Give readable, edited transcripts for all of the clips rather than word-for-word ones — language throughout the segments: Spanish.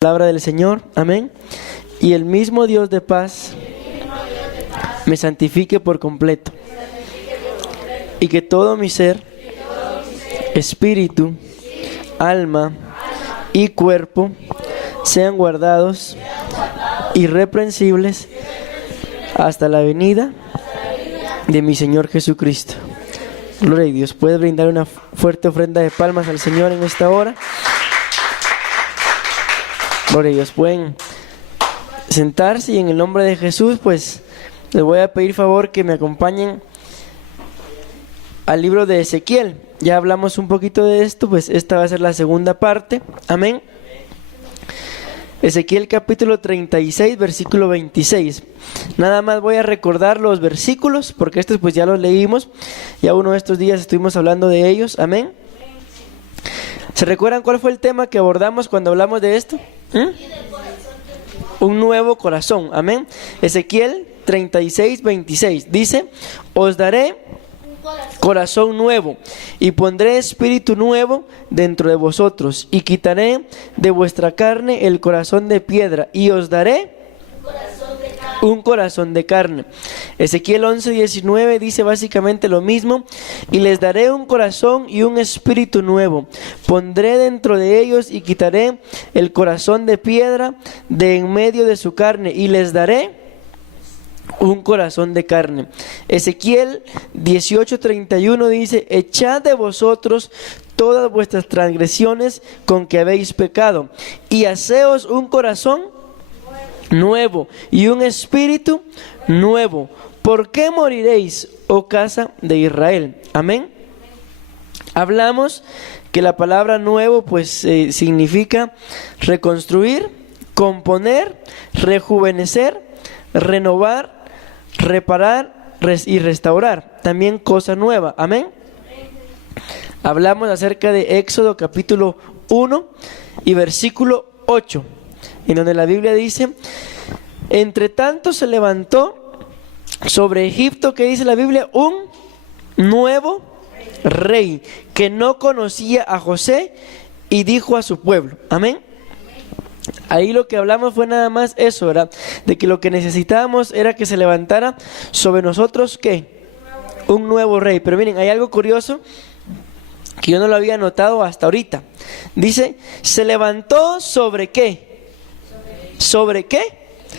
Palabra del Señor, amén. Y el mismo Dios de paz me santifique por completo, y que todo mi ser, espíritu, alma y cuerpo sean guardados irreprensibles hasta la venida de mi Señor Jesucristo. Gloria a Dios. ¿Puede brindar una fuerte ofrenda de palmas al Señor en esta hora? Gloria a Dios. Pueden sentarse y en el nombre de Jesús, pues les voy a pedir favor que me acompañen al libro de Ezequiel. Ya hablamos un poquito de esto, pues esta va a ser la segunda parte. Amén. Ezequiel capítulo 36, versículo 26. Nada más voy a recordar los versículos, porque estos pues ya los leímos. Ya uno de estos días estuvimos hablando de ellos. Amén. ¿Se recuerdan cuál fue el tema que abordamos cuando hablamos de esto? Un nuevo corazón. Amén. Ezequiel 36, 26. Dice: os daré corazón nuevo, y pondré espíritu nuevo dentro de vosotros, y quitaré de vuestra carne el corazón de piedra, y os daré un corazón de carne. Ezequiel 11, 19 dice básicamente lo mismo: y les daré un corazón y un espíritu nuevo, pondré dentro de ellos y quitaré el corazón de piedra de en medio de su carne, y les daré un corazón de carne. Ezequiel 18:31 dice: echad de vosotros todas vuestras transgresiones con que habéis pecado, y haceos un corazón nuevo y un espíritu nuevo. ¿Por qué moriréis, oh casa de Israel? Amén. Hablamos que la palabra nuevo pues significa reconstruir, componer, rejuvenecer, renovar, reparar y restaurar. También cosa nueva. Amén. Hablamos acerca de Éxodo capítulo 1 y versículo 8, en donde la Biblia dice: entre tanto se levantó sobre Egipto, que dice la Biblia, un nuevo rey que no conocía a José, y dijo a su pueblo. Amén. Ahí lo que hablamos fue nada más eso, ¿verdad? De que lo que necesitábamos era que se levantara sobre nosotros, ¿qué? Un nuevo rey. Pero miren, hay algo curioso que yo no lo había notado hasta ahorita. Dice: se levantó ¿sobre qué? ¿Sobre qué?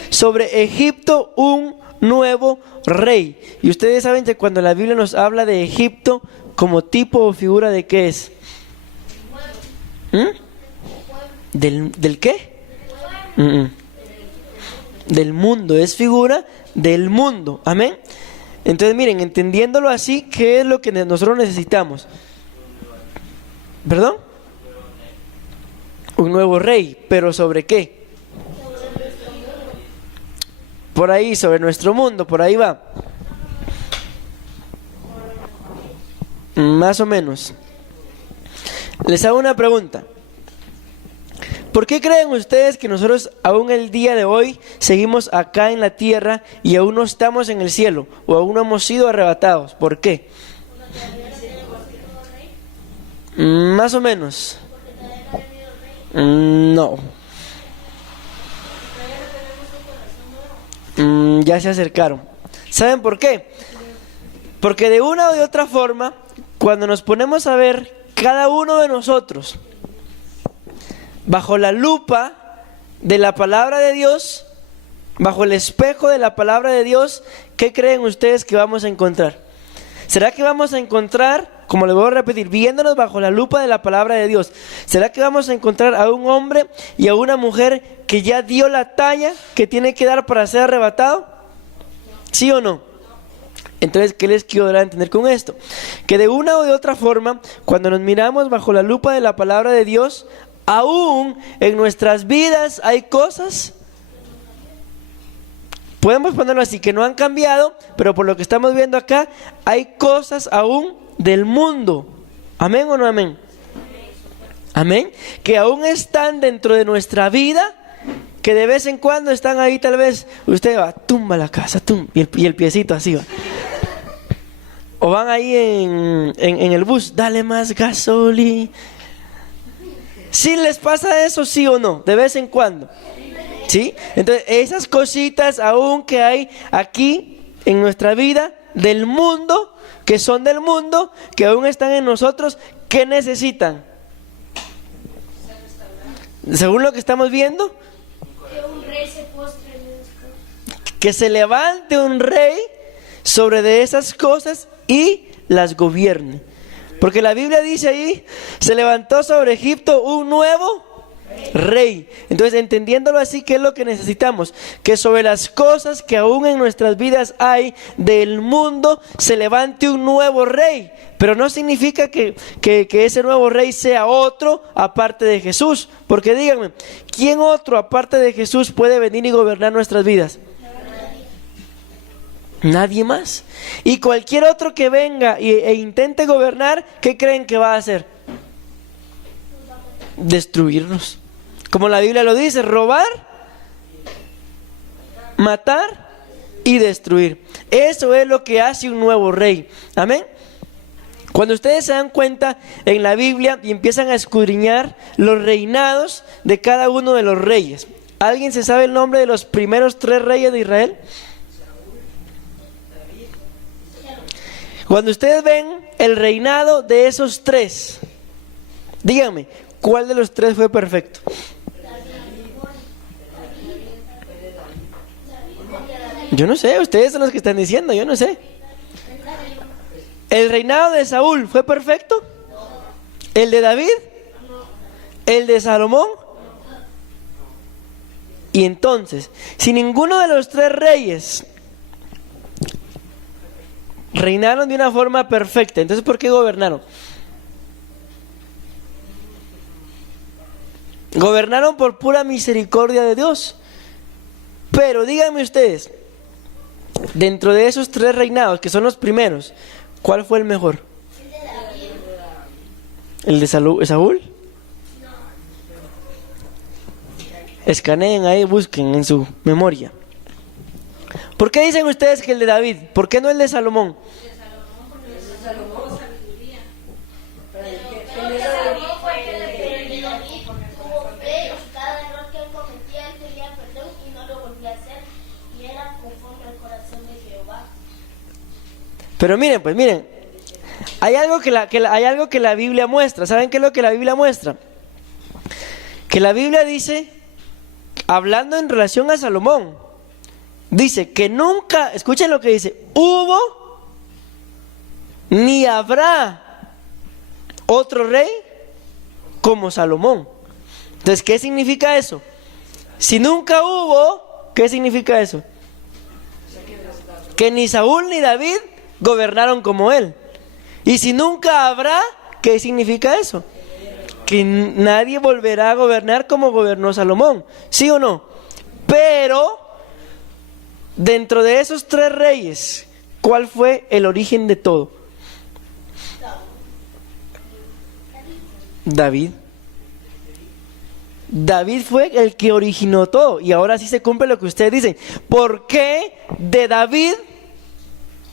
Sobre Egipto un nuevo rey. Y ustedes saben que cuando la Biblia nos habla de Egipto como tipo o figura, ¿de qué es? ¿Del qué? Del mundo, es figura del mundo. Amén. Entonces miren, entendiéndolo así, ¿qué es lo que nosotros necesitamos? ¿Perdón? Un nuevo rey, pero ¿sobre qué? Por ahí, sobre nuestro mundo, por ahí va. Más o menos. Les hago una pregunta. ¿Por qué creen ustedes que nosotros aún el día de hoy seguimos acá en la tierra y aún no estamos en el cielo, o aún no hemos sido arrebatados? ¿Por qué? Más o menos. No. Ya se acercaron. ¿Saben por qué? Porque de una o de otra forma, cuando nos ponemos a ver cada uno de nosotros bajo la lupa de la palabra de Dios, bajo el espejo de la palabra de Dios, ¿qué creen ustedes que vamos a encontrar? ¿Será que vamos a encontrar, como les voy a repetir, viéndonos bajo la lupa de la palabra de Dios, será que vamos a encontrar a un hombre y a una mujer que ya dio la talla que tiene que dar para ser arrebatado? ¿Sí o no? Entonces, ¿qué les quiero dar a entender con esto? Que de una o de otra forma, cuando nos miramos bajo la lupa de la palabra de Dios, aún en nuestras vidas hay cosas, podemos ponerlo así, que no han cambiado, pero por lo que estamos viendo acá, hay cosas aún del mundo. ¿Amén o no amén? Amén. Que aún están dentro de nuestra vida, que de vez en cuando están ahí. Tal vez usted va, tumba la casa, y el piecito así va. O van ahí en el bus, dale más gasolina. ¿Sí les pasa eso, sí o no? De vez en cuando. ¿Sí? Entonces, esas cositas aún que hay aquí en nuestra vida del mundo, que son del mundo, que aún están en nosotros, ¿qué necesitan? Según lo que estamos viendo, Que un rey se postre en esas cosas. que se levante un rey sobre de esas cosas y las gobierne. Porque la Biblia dice ahí, se levantó sobre Egipto un nuevo rey. Entonces, entendiéndolo así, ¿qué es lo que necesitamos? Que sobre las cosas que aún en nuestras vidas hay del mundo, se levante un nuevo rey. Pero no significa que ese nuevo rey sea otro aparte de Jesús. Porque díganme, ¿quién otro aparte de Jesús puede venir y gobernar nuestras vidas? Nadie más. Y cualquier otro que venga e intente gobernar, ¿qué creen que va a hacer? Destruirnos. Como la Biblia lo dice, robar, matar y destruir. Eso es lo que hace un nuevo rey. Amén. Cuando ustedes se dan cuenta en la Biblia y empiezan a escudriñar los reinados de cada uno de los reyes. ¿Alguien se sabe el nombre de los primeros 3 reyes de Israel? Cuando ustedes ven el reinado de esos 3, díganme, ¿cuál de los 3 fue perfecto? Yo no sé, ustedes son los que están diciendo, yo no sé. ¿El reinado de Saúl fue perfecto? ¿El de David? ¿El de Salomón? Y entonces, si ninguno de los 3 reyes reinaron de una forma perfecta, entonces ¿por qué gobernaron? Gobernaron por pura misericordia de Dios. Pero díganme ustedes, dentro de esos 3 reinados, que son los primeros, ¿cuál fue el mejor? ¿El de Saúl? Escaneen ahí, busquen en su memoria. ¿Por qué dicen ustedes que el de David? ¿Por qué no el de Salomón? Pero miren, pues miren, hay algo que la Biblia muestra. ¿Saben qué es lo que la Biblia muestra? Que la Biblia dice, hablando en relación a Salomón, dice que nunca, escuchen lo que dice, hubo ni habrá otro rey como Salomón. Entonces, ¿qué significa eso? Si nunca hubo, ¿qué significa eso? Que ni Saúl ni David gobernaron como él. Y si nunca habrá, ¿qué significa eso? Que nadie volverá a gobernar como gobernó Salomón, ¿sí o no? Pero dentro de esos 3 reyes, ¿cuál fue el origen de todo? David. David fue el que originó todo. Y ahora sí se cumple lo que ustedes dicen. ¿Por qué de David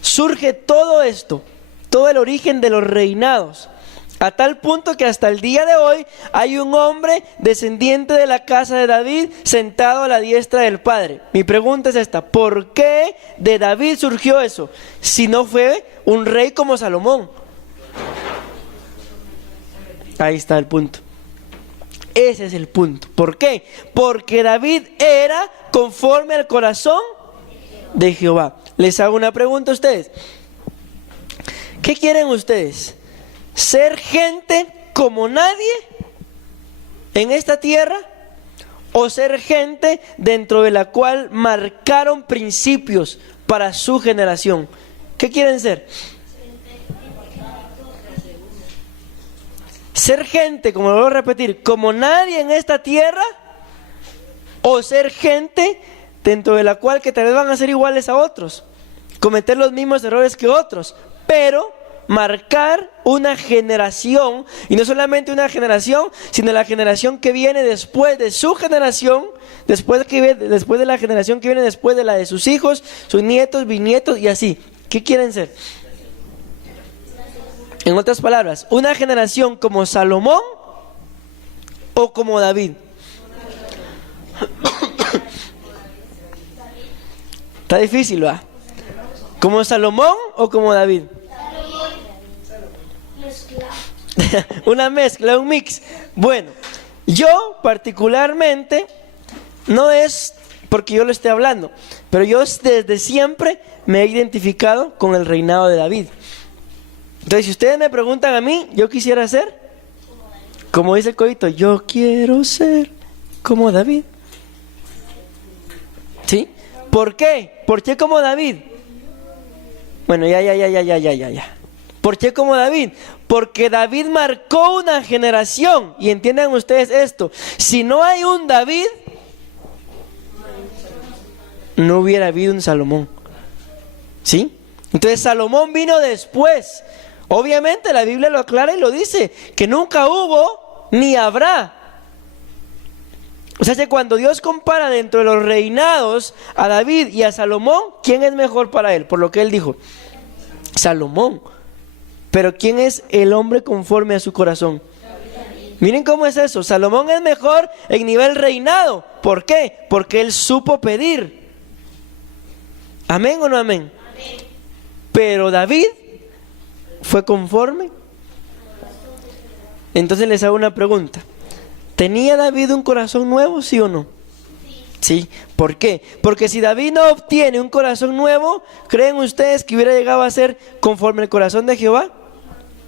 surge todo esto? Todo el origen de los reinados. A tal punto que hasta el día de hoy hay un hombre descendiente de la casa de David sentado a la diestra del Padre. Mi pregunta es esta: ¿por qué de David surgió eso? Si no fue un rey como Salomón. Ahí está el punto. Ese es el punto. ¿Por qué? Porque David era conforme al corazón de Jehová. Les hago una pregunta a ustedes. ¿Qué quieren ustedes? ¿Ser gente como nadie en esta tierra? ¿O ser gente dentro de la cual marcaron principios para su generación? ¿Qué quieren ser? Ser gente, como lo voy a repetir, como nadie en esta tierra, o ser gente dentro de la cual que tal vez van a ser iguales a otros, cometer los mismos errores que otros, pero marcar una generación, y no solamente una generación, sino la generación que viene después de su generación, después de la generación que viene después de la de sus hijos, sus nietos, bisnietos y así. ¿Qué quieren ser? En otras palabras, una generación como Salomón o como David? Está difícil, ¿va? ¿Como Salomón o como David? Una mezcla, un mix. Bueno, yo particularmente, no es porque yo lo esté hablando, pero yo desde siempre me he identificado con el reinado de David. Entonces, si ustedes me preguntan a mí, yo quisiera ser, como dice el codito, yo quiero ser como David. ¿Sí? ¿Por qué? ¿Por qué como David? Bueno, ya. ¿Por qué como David? Porque David marcó una generación. Y entiendan ustedes esto. Si no hay un David, no hubiera habido un Salomón. ¿Sí? Entonces Salomón vino después. Obviamente la Biblia lo aclara y lo dice, que nunca hubo ni habrá. O sea que cuando Dios compara dentro de los reinados a David y a Salomón, ¿quién es mejor para él? Por lo que él dijo, Salomón. Pero ¿quién es el hombre conforme a su corazón? Miren cómo es eso. Salomón es mejor en nivel reinado. ¿Por qué? Porque él supo pedir. ¿Amén o no amén? Pero David fue conforme. Entonces les hago una pregunta. ¿Tenía David un corazón nuevo, sí o no? Sí. ¿Por qué? Porque si David no obtiene un corazón nuevo, ¿creen ustedes que hubiera llegado a ser conforme el corazón de Jehová?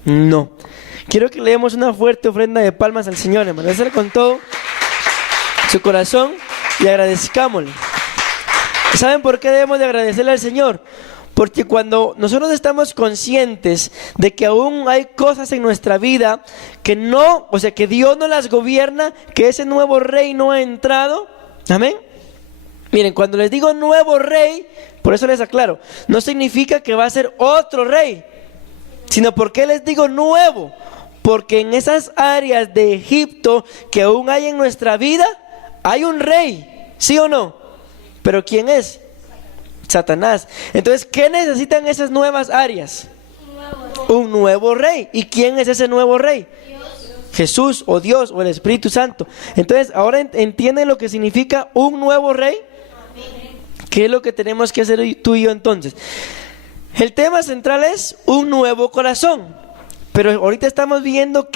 No. Quiero que le demos una fuerte ofrenda de palmas al Señor, hermano. Hacer con todo su corazón y agradezcámosle. ¿Saben por qué debemos de agradecerle al Señor? Porque cuando nosotros estamos conscientes de que aún hay cosas en nuestra vida que no, o sea, que Dios no las gobierna, que ese nuevo rey no ha entrado, amén. Miren, cuando les digo nuevo rey, por eso les aclaro, no significa que va a ser otro rey, sino porque les digo nuevo, porque en esas áreas de Egipto que aún hay en nuestra vida, hay un rey, ¿sí o no? ¿Pero quién es? Satanás. Entonces, ¿qué necesitan esas nuevas áreas? Un nuevo rey. ¿Y quién es ese nuevo rey? Jesús o Dios o el Espíritu Santo. Entonces, ahora entienden lo que significa un nuevo rey. ¿Qué es lo que tenemos que hacer tú y yo entonces? El tema central es un nuevo corazón. Pero ahorita estamos viendo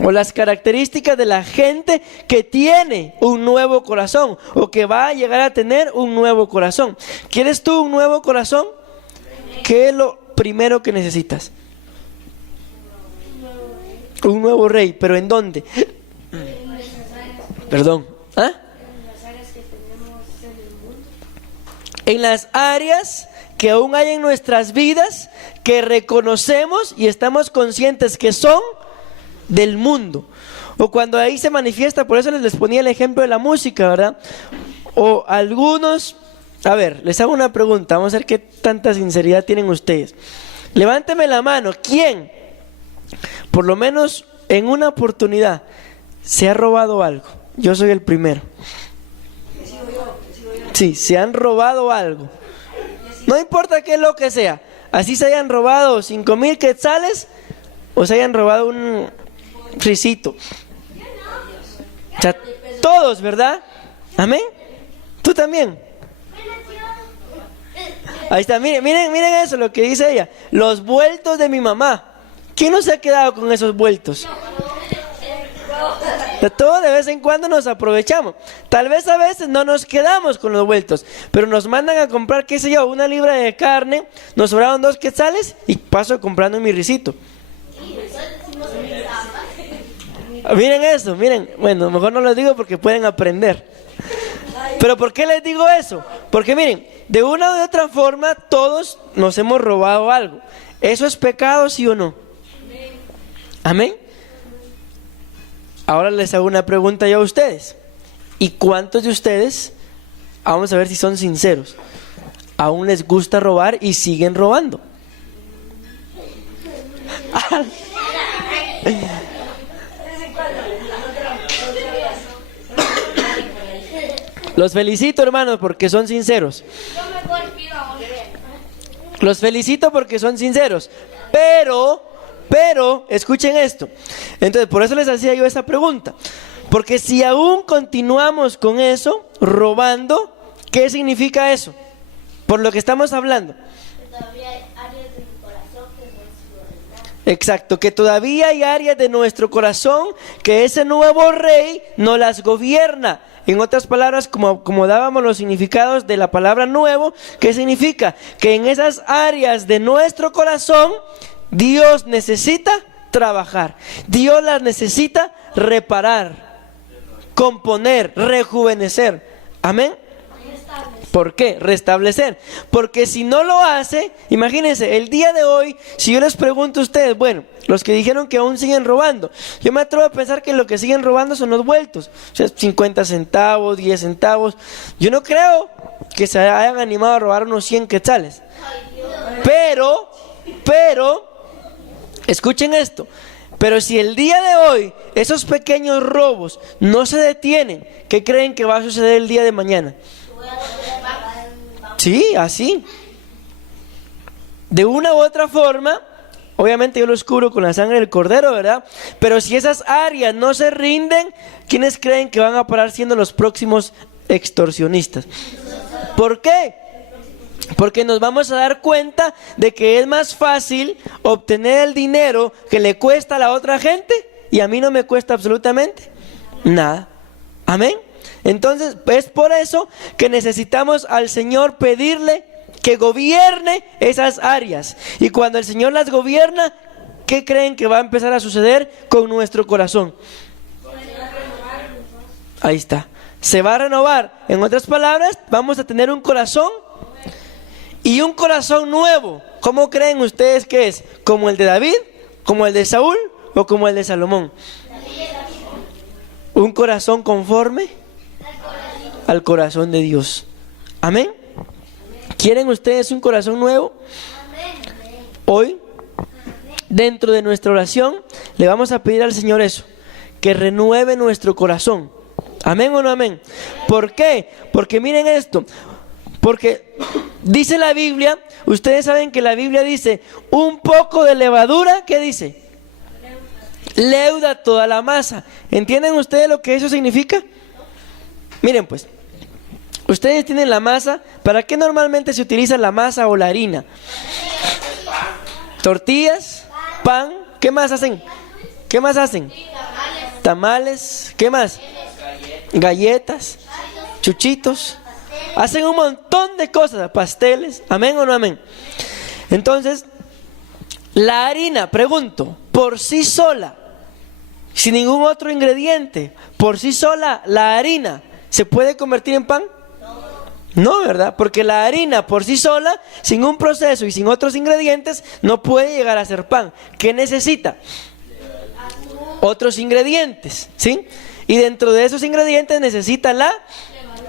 o las características de la gente que tiene un nuevo corazón o que va a llegar a tener un nuevo corazón. ¿Quieres tú un nuevo corazón? ¿Qué es lo primero que necesitas? Un nuevo rey, ¿pero en dónde? Perdón. ¿Ah? En las áreas que aún hay en nuestras vidas que reconocemos y estamos conscientes que son del mundo, o cuando ahí se manifiesta. Por eso les ponía el ejemplo de la música, ¿verdad? O algunos, a ver, les hago una pregunta, vamos a ver qué tanta sinceridad tienen ustedes. Levánteme la mano, ¿quién, por lo menos en una oportunidad, se ha robado algo? Yo soy el primero. Sí, se han robado algo. No importa qué es lo que sea, así se hayan robado 5,000 quetzales o se hayan robado un risito. O sea, todos, ¿verdad? Amén. ¿Tú también? Ahí está, miren eso, lo que dice ella. Los vueltos de mi mamá. ¿Quién no se ha quedado con esos vueltos? De todo de vez en cuando nos aprovechamos. Tal vez a veces no nos quedamos con los vueltos, pero nos mandan a comprar, qué sé yo, 1 libra de carne, nos sobraron 2 quetzales y paso comprando mi risito. Miren eso, miren. Bueno, mejor no lo digo porque pueden aprender. Pero ¿por qué les digo eso? Porque miren, de una u otra forma todos nos hemos robado algo. ¿Eso es pecado, sí o no? Amén. Ahora les hago una pregunta yo a ustedes. ¿Y cuántos de ustedes, vamos a ver si son sinceros, aún les gusta robar y siguen robando? Los felicito, hermanos, porque son sinceros. Los felicito porque son sinceros. Pero Pero, escuchen esto. Entonces, por eso les hacía yo esa pregunta. Porque si aún continuamos con eso, robando, ¿qué significa eso? Por lo que estamos hablando. Todavía hay áreas de mi corazón que no han sido ordenadas. Exacto, que todavía hay áreas de nuestro corazón que ese nuevo rey no las gobierna. En otras palabras, como dábamos los significados de la palabra nuevo, ¿qué significa? Que en esas áreas de nuestro corazón, Dios necesita trabajar. Dios las necesita reparar, componer, rejuvenecer. Amén. ¿Por qué? Restablecer. Porque si no lo hace, imagínense, el día de hoy, si yo les pregunto a ustedes, bueno, los que dijeron que aún siguen robando, yo me atrevo a pensar que lo que siguen robando son los vueltos, o sea, 50 centavos, 10 centavos. Yo no creo que se hayan animado a robar unos 100 quetzales. Pero, escuchen esto. Pero si el día de hoy esos pequeños robos no se detienen, ¿qué creen que va a suceder el día de mañana? Sí, así. De una u otra forma, obviamente yo los cubro con la sangre del cordero, ¿verdad? Pero si esas áreas no se rinden, ¿quiénes creen que van a parar siendo los próximos extorsionistas? ¿Por qué? Porque nos vamos a dar cuenta de que es más fácil obtener el dinero que le cuesta a la otra gente y a mí no me cuesta absolutamente nada. Amén. Entonces es por eso que necesitamos al Señor pedirle que gobierne esas áreas. Y cuando el Señor las gobierna, ¿qué creen que va a empezar a suceder con nuestro corazón? Ahí está. Se va a renovar. En otras palabras, vamos a tener un corazón y un corazón nuevo. ¿Cómo creen ustedes que es? ¿Como el de David? ¿Como el de Saúl? ¿O como el de Salomón? Un corazón conforme al corazón de Dios. Amén. ¿Quieren ustedes un corazón nuevo? Hoy, dentro de nuestra oración, le vamos a pedir al Señor eso, que renueve nuestro corazón. ¿Amén o no amén? ¿Por qué? Porque miren esto. Porque dice la Biblia, ustedes saben que la Biblia dice, un poco de levadura, ¿qué dice? Leuda toda la masa. ¿Entienden ustedes lo que eso significa? Miren pues, ustedes tienen la masa. ¿Para qué normalmente se utiliza la masa o la harina? Tortillas, pan, ¿qué más hacen? ¿Qué más hacen? Tamales, ¿qué más? Galletas, chuchitos. Hacen un montón de cosas, pasteles, ¿amén o no amén? Entonces, la harina, pregunto, por sí sola, sin ningún otro ingrediente, por sí sola, la harina, ¿se puede convertir en pan? No, ¿verdad? Porque la harina por sí sola, sin un proceso y sin otros ingredientes, no puede llegar a ser pan. ¿Qué necesita? Otros ingredientes, ¿sí? Y dentro de esos ingredientes necesita la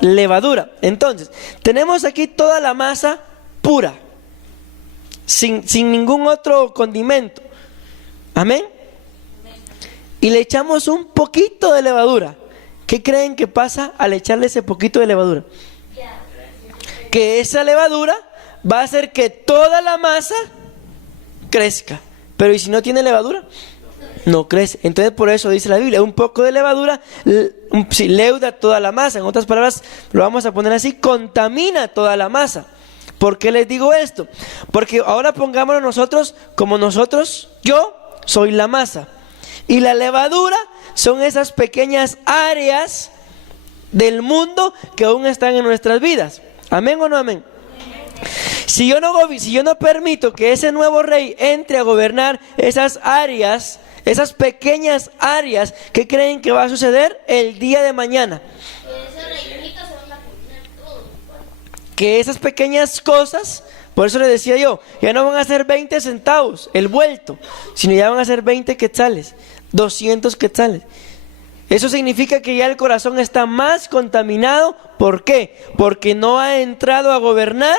levadura. Entonces, tenemos aquí toda la masa pura, sin ningún otro condimento. ¿Amén? Y le echamos un poquito de levadura. ¿Qué creen que pasa al echarle ese poquito de levadura? Que esa levadura va a hacer que toda la masa crezca. Pero ¿y si no tiene levadura? No crece. Entonces por eso dice la Biblia, un poco de levadura leuda toda la masa. En otras palabras, lo vamos a poner así, contamina toda la masa. ¿Por qué les digo esto? Porque ahora pongámonos nosotros como nosotros, yo soy la masa. Y la levadura son esas pequeñas áreas del mundo que aún están en nuestras vidas. ¿Amén o no amén? Si yo no permito que ese nuevo rey entre a gobernar esas áreas, esas pequeñas áreas, ¿qué creen que va a suceder el día de mañana? Que esas pequeñas cosas, por eso le decía yo, ya no van a ser 20 centavos el vuelto, sino ya van a ser 20 quetzales, 200 quetzales. Eso significa que ya el corazón está más contaminado. ¿Por qué? Porque no ha entrado a gobernar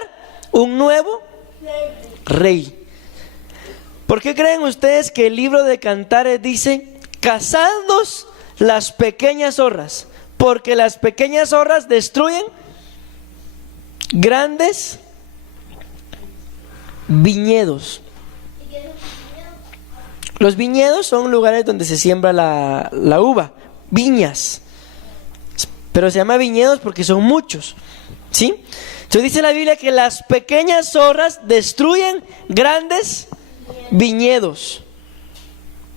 un nuevo rey. ¿Por qué creen ustedes que el libro de Cantares dice: cazadnos las pequeñas zorras? Porque las pequeñas zorras destruyen grandes viñedos. Los viñedos son lugares donde se siembra la uva, viñas. Pero se llama viñedos porque son muchos, ¿sí? Entonces dice la Biblia que las pequeñas zorras destruyen grandes viñedos,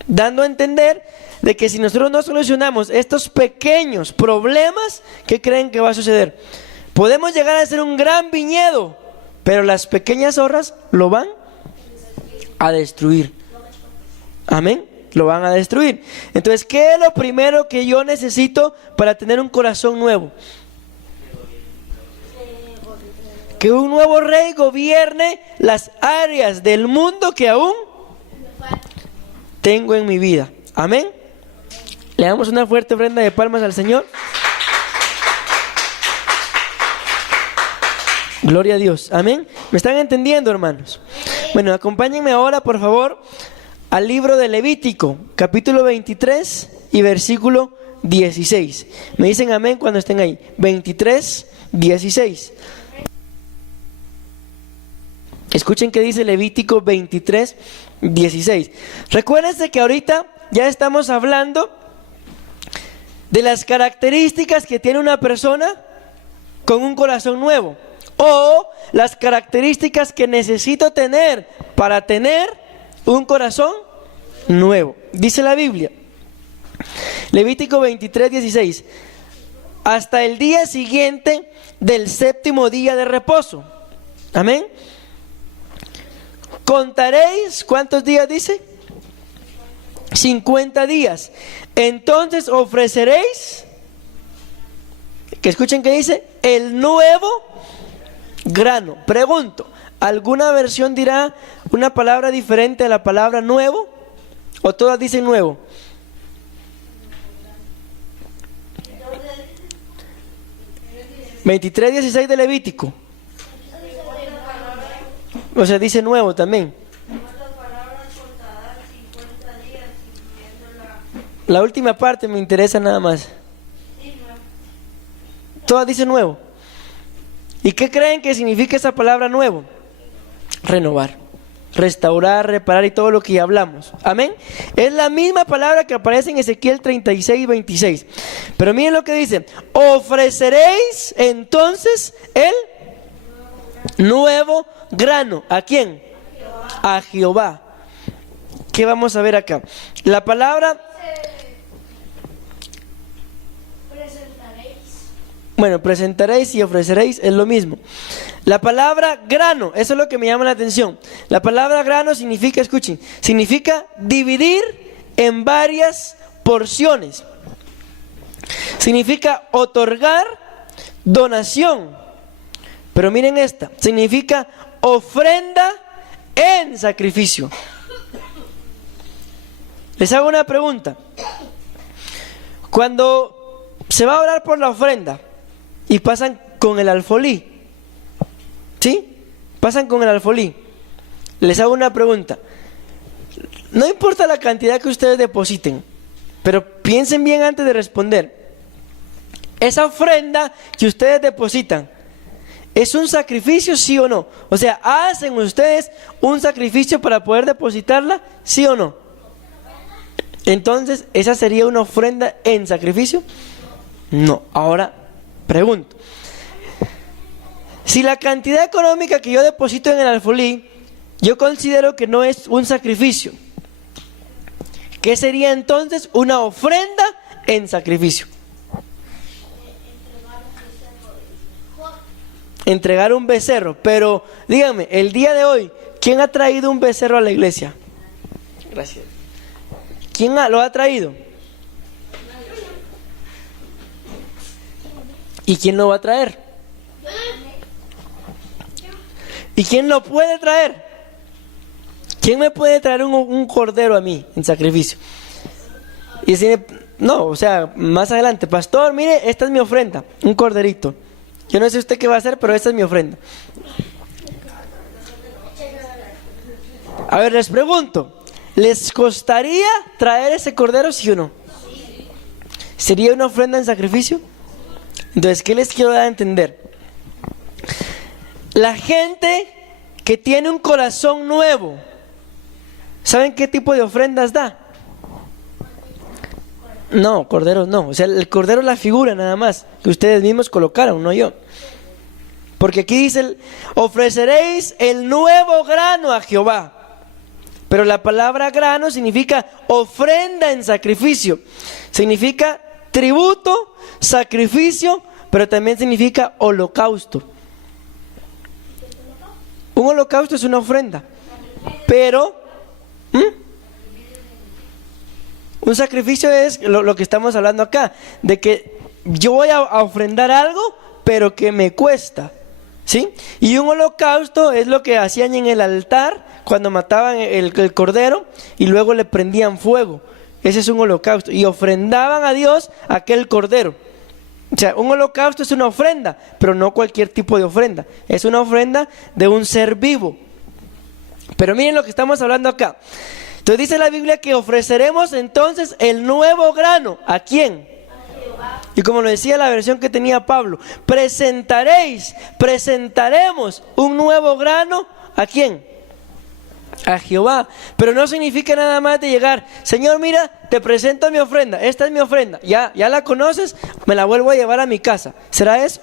dando a entender de que si nosotros no solucionamos estos pequeños problemas, ¿qué creen que va a suceder? Podemos llegar a ser un gran viñedo, pero las pequeñas zorras lo van a destruir. Amén. Lo van a destruir. Entonces, ¿qué es lo primero que yo necesito para tener un corazón nuevo? Que un nuevo rey gobierne las áreas del mundo que aún tengo en mi vida. Amén. Le damos una fuerte ofrenda de palmas al Señor. Gloria a Dios. Amén. ¿Me están entendiendo, hermanos? Bueno, acompáñenme ahora, por favor, al libro de Levítico, capítulo 23 y versículo 16. Me dicen amén cuando estén ahí. 23, 16. Escuchen qué dice Levítico 23, 16. Recuérdense que ahorita ya estamos hablando de las características que tiene una persona con un corazón nuevo, o las características que necesito tener para tener un corazón nuevo. Dice la Biblia, Levítico 23, 16: hasta el día siguiente del séptimo día de reposo. Amén. Contaréis, ¿cuántos días dice? 50 días. Entonces ofreceréis, que escuchen que dice, el nuevo grano. Pregunto, ¿alguna versión dirá una palabra diferente a la palabra nuevo? ¿O todas dicen nuevo? (23:16) de Levítico. O sea, dice nuevo también. La última parte me interesa nada más. Todas dicen nuevo. ¿Y qué creen que significa esa palabra nuevo? Renovar, restaurar, reparar y todo lo que ya hablamos. Amén. Es la misma palabra que aparece en Ezequiel 36, 26. Pero miren lo que dice: ofreceréis entonces el nuevo grano. ¿A quién? A Jehová. ¿Qué vamos a ver acá? La palabra... Bueno, presentaréis y ofreceréis es lo mismo. La palabra grano, eso es lo que me llama la atención. La palabra grano significa, escuchen, significa dividir en varias porciones. Significa otorgar donación. Pero miren esta, significa ofrenda en sacrificio. Les hago una pregunta. Cuando se va a orar por la ofrenda y pasan con el alfolí, ¿sí? Pasan con el alfolí. Les hago una pregunta. No importa la cantidad que ustedes depositen, pero piensen bien antes de responder. Esa ofrenda que ustedes depositan, ¿es un sacrificio, sí o no? O sea, ¿hacen ustedes un sacrificio para poder depositarla, sí o no? Entonces, ¿esa sería una ofrenda en sacrificio? No. Ahora, pregunto. Si la cantidad económica que yo deposito en el alfolí, yo considero que no es un sacrificio, ¿qué sería entonces una ofrenda en sacrificio? Entregar un becerro. Pero díganme, el día de hoy, ¿quién ha traído un becerro a la iglesia? Gracias. ¿Quién lo ha traído? ¿Y quién lo va a traer? ¿Y quién lo puede traer? ¿Quién me puede traer un cordero a mí en sacrificio? Y decir, no, o sea, más adelante, pastor, mire, esta es mi ofrenda, un corderito. Yo no sé usted qué va a hacer, pero esta es mi ofrenda. A ver, les pregunto, ¿les costaría traer ese cordero, sí o no? ¿Sería una ofrenda en sacrificio? Entonces, ¿qué les quiero dar a entender? La gente que tiene un corazón nuevo ¿Saben qué tipo de ofrendas da? No, corderos no. O sea, el cordero es la figura nada más, que ustedes mismos colocaron, no yo. Porque aquí dice, ofreceréis el nuevo grano a Jehová. Pero la palabra grano significa ofrenda en sacrificio. Significa tributo, sacrificio, pero también significa holocausto. Un holocausto es una ofrenda. Pero un sacrificio es lo que estamos hablando acá. De que yo voy a ofrendar algo, pero que me cuesta. ¿Sí? Y un holocausto es lo que hacían en el altar cuando mataban el cordero y luego le prendían fuego. Ese es un holocausto. Y ofrendaban a Dios aquel cordero. O sea, un holocausto es una ofrenda, pero no cualquier tipo de ofrenda. Es una ofrenda de un ser vivo. Pero miren lo que estamos hablando acá. Entonces dice la Biblia que ofreceremos entonces el nuevo grano. ¿A quién? Y como lo decía la versión que tenía Pablo, presentaremos un nuevo grano. ¿A quién? A Jehová. Pero no significa nada más de llegar, Señor, mira, te presento mi ofrenda, esta es mi ofrenda, ya la conoces, me la vuelvo a llevar a mi casa. ¿Será eso?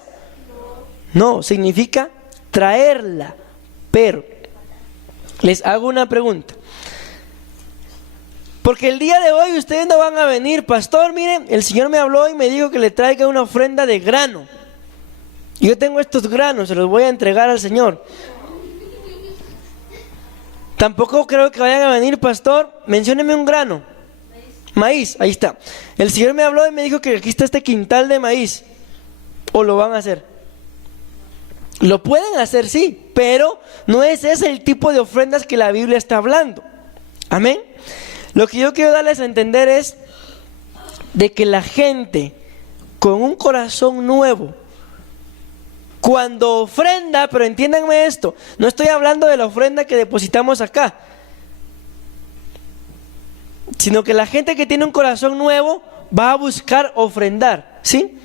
No, significa traerla. Pero les hago una pregunta, porque el día de hoy ustedes no van a venir, pastor, miren, el Señor me habló y me dijo que le traiga una ofrenda de grano. Yo tengo estos granos, se los voy a entregar al Señor. Tampoco creo que vayan a venir, pastor, mencióneme un grano. Maíz, ahí está. El Señor me habló y me dijo que aquí está este quintal de maíz. ¿O lo van a hacer? Lo pueden hacer, sí, pero no es ese el tipo de ofrendas que la Biblia está hablando. Amén. Lo que yo quiero darles a entender es de que la gente con un corazón nuevo, cuando ofrenda, pero entiéndanme esto, no estoy hablando de la ofrenda que depositamos acá, sino que la gente que tiene un corazón nuevo va a buscar ofrendar, ¿sí?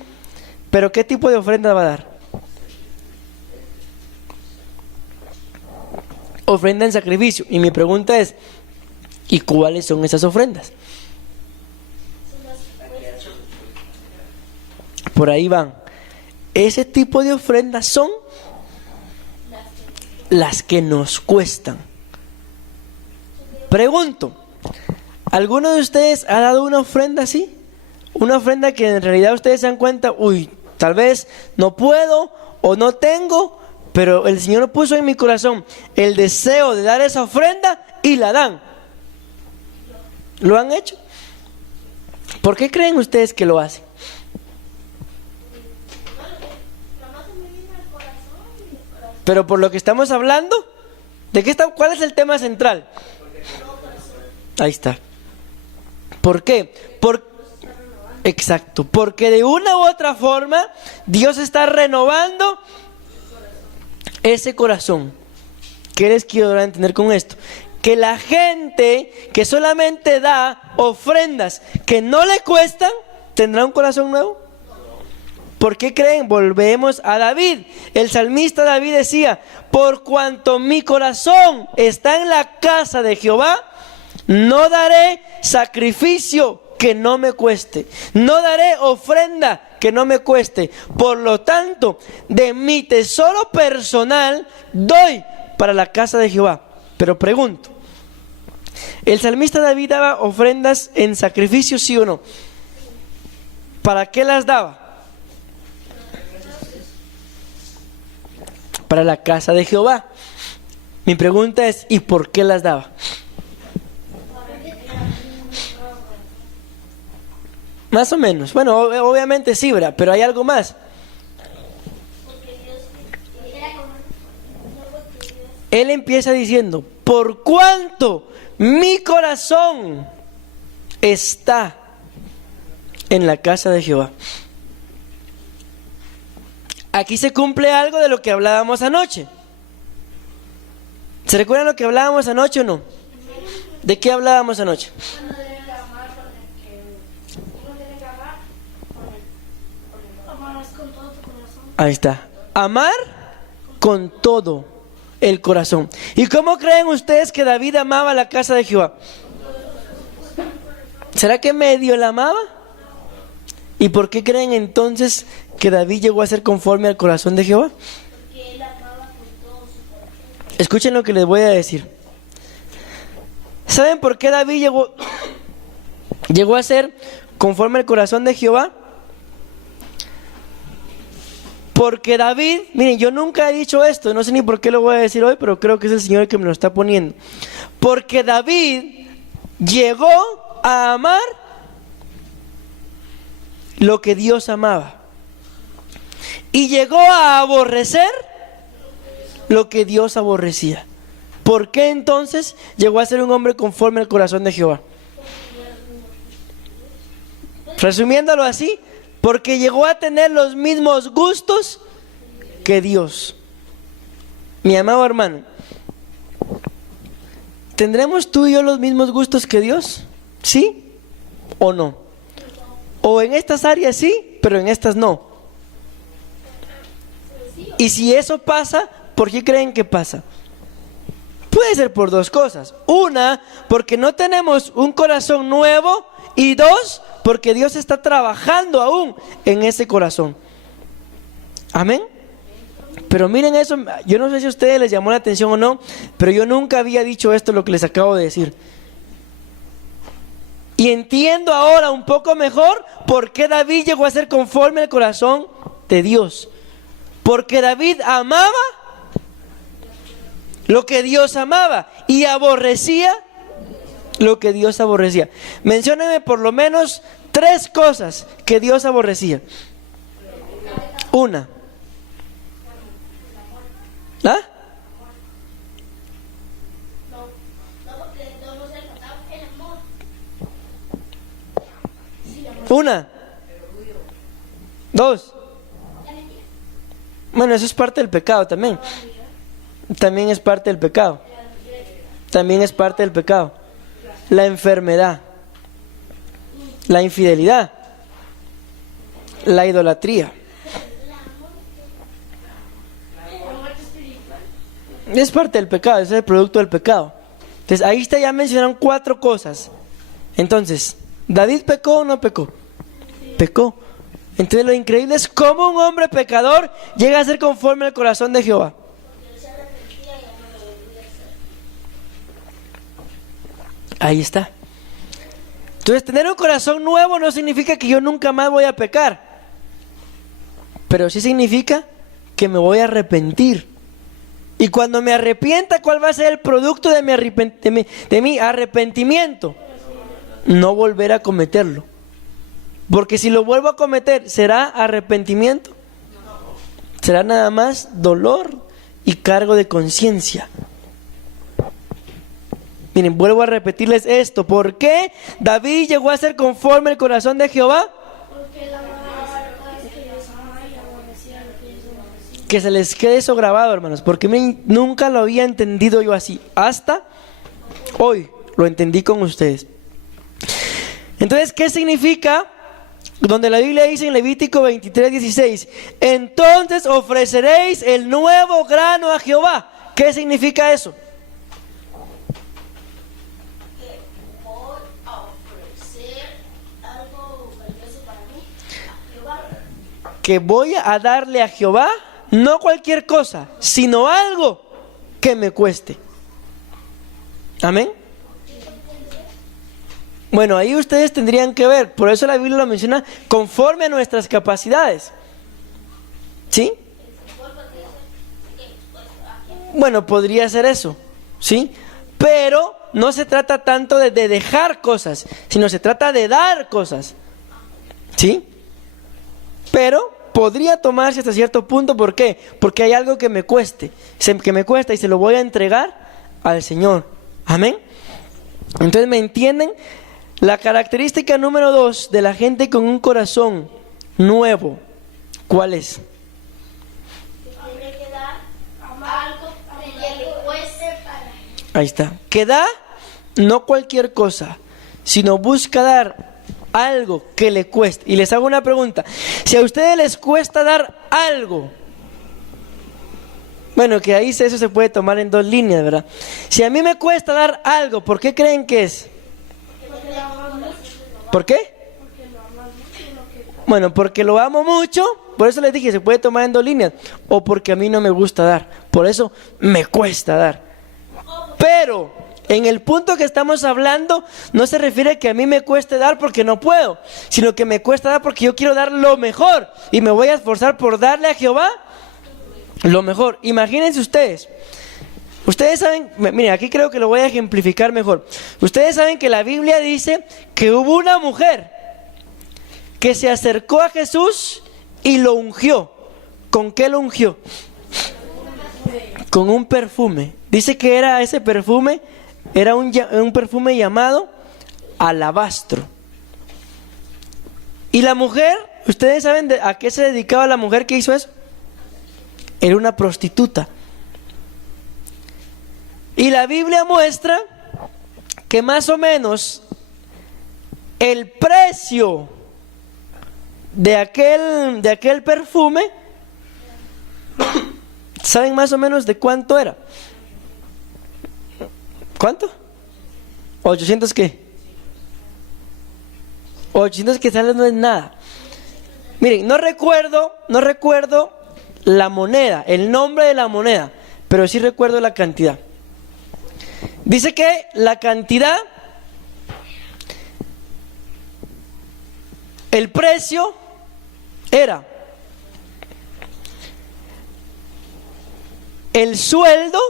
Pero ¿qué tipo de ofrenda va a dar? Ofrenda en sacrificio. Y mi pregunta es, ¿y cuáles son esas ofrendas? Por ahí van. Ese tipo de ofrendas son las que nos cuestan. Pregunto, ¿alguno de ustedes ha dado una ofrenda así? Una ofrenda que en realidad ustedes se dan cuenta, uy, tal vez no puedo o no tengo, pero el Señor puso en mi corazón el deseo de dar esa ofrenda y la dan. ¿Lo han hecho? ¿Por qué creen ustedes que lo hacen? Pero por lo que estamos hablando, ¿de qué está? ¿Cuál es el tema central? Ahí está. ¿Por qué? Exacto, porque de una u otra forma Dios está renovando ese corazón. ¿Qué les quiero dar a entender con esto? Que la gente que solamente da ofrendas que no le cuestan, ¿tendrá un corazón nuevo? ¿Por qué creen? Volvemos a David. El salmista David decía, por cuanto mi corazón está en la casa de Jehová, no daré sacrificio que no me cueste, no daré ofrenda que no me cueste. Por lo tanto, de mi tesoro personal doy para la casa de Jehová. Pero pregunto, ¿el salmista David daba ofrendas en sacrificio, sí o no? ¿Para qué las daba? Para la casa de Jehová. Mi pregunta es, ¿y por qué las daba? Más o menos. Bueno, obviamente sí, ¿verdad? Pero hay algo más. Él empieza diciendo, por cuanto mi corazón está en la casa de Jehová. Aquí se cumple algo de lo que hablábamos anoche. ¿Se recuerdan lo que hablábamos anoche o no? ¿De qué hablábamos anoche? Ahí está. Amar con todo el corazón. ¿Y cómo creen ustedes que David amaba la casa de Jehová? ¿Será que medio la amaba? ¿Y por qué creen entonces que David llegó a ser conforme al corazón de Jehová? Porque él amaba con todo su corazón. Escuchen lo que les voy a decir. ¿Saben por qué David llegó a ser conforme al corazón de Jehová? Porque David, miren, yo nunca he dicho esto, no sé ni por qué lo voy a decir hoy, pero creo que es el Señor el que me lo está poniendo. Porque David llegó a amar lo que Dios amaba. Y llegó a aborrecer lo que Dios aborrecía. ¿Por qué entonces llegó a ser un hombre conforme al corazón de Jehová? Resumiéndolo así, porque llegó a tener los mismos gustos que Dios. Mi amado hermano, ¿tendremos tú y yo los mismos gustos que Dios? ¿Sí o no? O en estas áreas sí, pero en estas no. Y si eso pasa, ¿por qué creen que pasa? Puede ser por dos cosas. Una, porque no tenemos un corazón nuevo. Y dos, porque Dios está trabajando aún en ese corazón. Amén. Pero miren eso, yo no sé si a ustedes les llamó la atención o no, pero yo nunca había dicho esto, lo que les acabo de decir. Y entiendo ahora un poco mejor por qué David llegó a ser conforme al corazón de Dios. Porque David amaba lo que Dios amaba y aborrecía lo que Dios aborrecía. Menciónenme por lo menos 3 cosas que Dios aborrecía. Una. ¿Ah? Una. 2. Bueno, eso es parte del pecado también. También es parte del pecado. También es parte del pecado. La enfermedad, la infidelidad, la idolatría. Es parte del pecado, es el producto del pecado. Entonces ahí está, ya mencionaron 4 cosas. Entonces, ¿David pecó o no pecó? Pecó. Entonces lo increíble es cómo un hombre pecador llega a ser conforme al corazón de Jehová. Ahí está. Entonces, tener un corazón nuevo no significa que yo nunca más voy a pecar, pero sí significa que me voy a arrepentir. Y cuando me arrepienta, ¿cuál va a ser el producto de mi arrepentimiento? No volver a cometerlo. Porque si lo vuelvo a cometer, ¿será arrepentimiento? Será nada más dolor y cargo de conciencia. Miren, vuelvo a repetirles esto. ¿Por qué David llegó a ser conforme al corazón de Jehová? Porque él amaba lo que Dios amaba y aborrecía lo que Dios aborrecía. Que se les quede eso grabado, hermanos, porque miren, nunca lo había entendido yo así. Hasta hoy lo entendí con ustedes. Entonces, ¿qué significa? Donde la Biblia dice en Levítico 23:16, entonces ofreceréis el nuevo grano a Jehová. ¿Qué significa eso? Que voy a darle a Jehová no cualquier cosa, sino algo que me cueste. Amén. Bueno, ahí ustedes tendrían que ver, por eso la Biblia lo menciona conforme a nuestras capacidades. ¿Sí? Bueno, podría ser eso, ¿sí? Pero no se trata tanto de dejar cosas, sino se trata de dar cosas. ¿Sí? Pero podría tomarse hasta cierto punto. ¿Por qué? Porque hay algo que me cueste, que me cuesta y se lo voy a entregar al Señor. Amén. Entonces, ¿me entienden? La característica número 2 de la gente con un corazón nuevo, ¿cuál es? Ahí está. Que da no cualquier cosa, sino busca dar algo que le cueste. Y les hago una pregunta. Si a ustedes les cuesta dar algo, Bueno, que ahí eso se puede tomar en dos líneas, ¿verdad? Si a mí me cuesta dar algo, ¿por qué creen que es? ¿Por qué? Bueno, porque lo amo mucho, por eso les dije, se puede tomar en dos líneas. O porque a mí no me gusta dar, por eso me cuesta dar. Pero en el punto que estamos hablando, no se refiere a que a mí me cueste dar porque no puedo, sino que me cuesta dar porque yo quiero dar lo mejor y me voy a esforzar por darle a Jehová lo mejor. Imagínense ustedes. Ustedes saben, miren, aquí creo que lo voy a ejemplificar mejor. Ustedes saben que la Biblia dice que hubo una mujer que se acercó a Jesús y lo ungió. ¿Con qué lo ungió? Con un perfume. Dice que era ese perfume, era un perfume llamado alabastro. Y la mujer, ¿ustedes saben a qué se dedicaba la mujer que hizo eso? Era una prostituta. Y la Biblia muestra que más o menos el precio de aquel perfume, ¿saben más o menos de cuánto era? ¿Cuánto? ¿800 qué? 800 quetzales no es nada. Miren, no recuerdo la moneda, el nombre de la moneda, pero sí recuerdo la cantidad. Dice que la cantidad, el precio era el sueldo